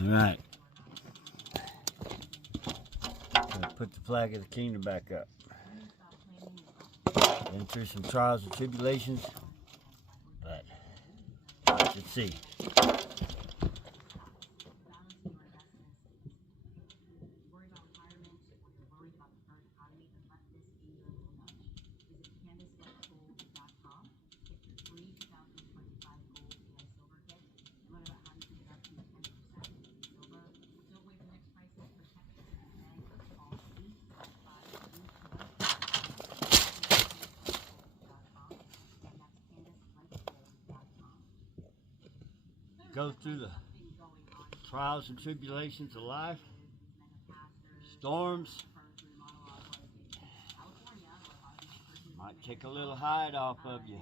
All right. Put the flag of the kingdom back up. Been through some trials and tribulations, but let's see. Go through the trials and tribulations of life, storms. Might take a little hide off of you.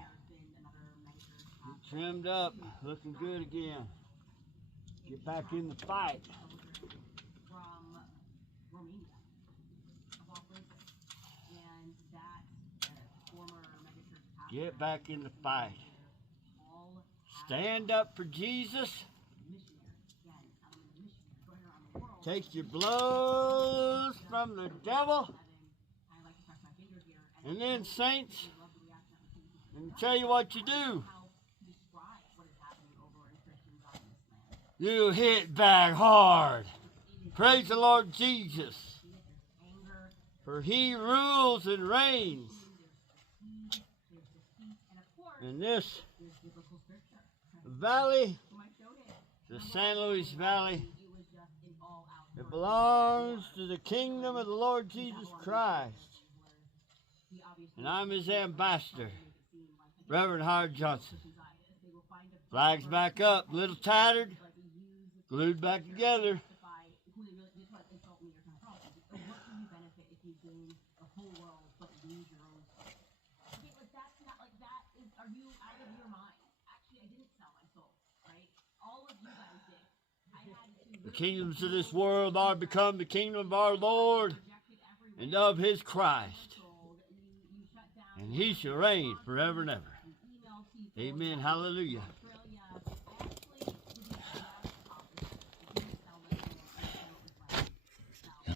Get trimmed up, looking good again. Get back in the fight. Get back in the fight. Stand up for Jesus. Take your blows from the devil. And then, saints, let me tell you what you do. You hit back hard. Praise the Lord Jesus. For he rules and reigns in this valley, the San Luis Valley. It belongs to the kingdom of the Lord Jesus Christ. And I'm his ambassador, Reverend Howard Johnson. Flag's back up, a little tattered, glued back together. The kingdoms of this world are become the kingdom of our Lord and of his Christ. And he shall reign forever and ever. Amen. Hallelujah.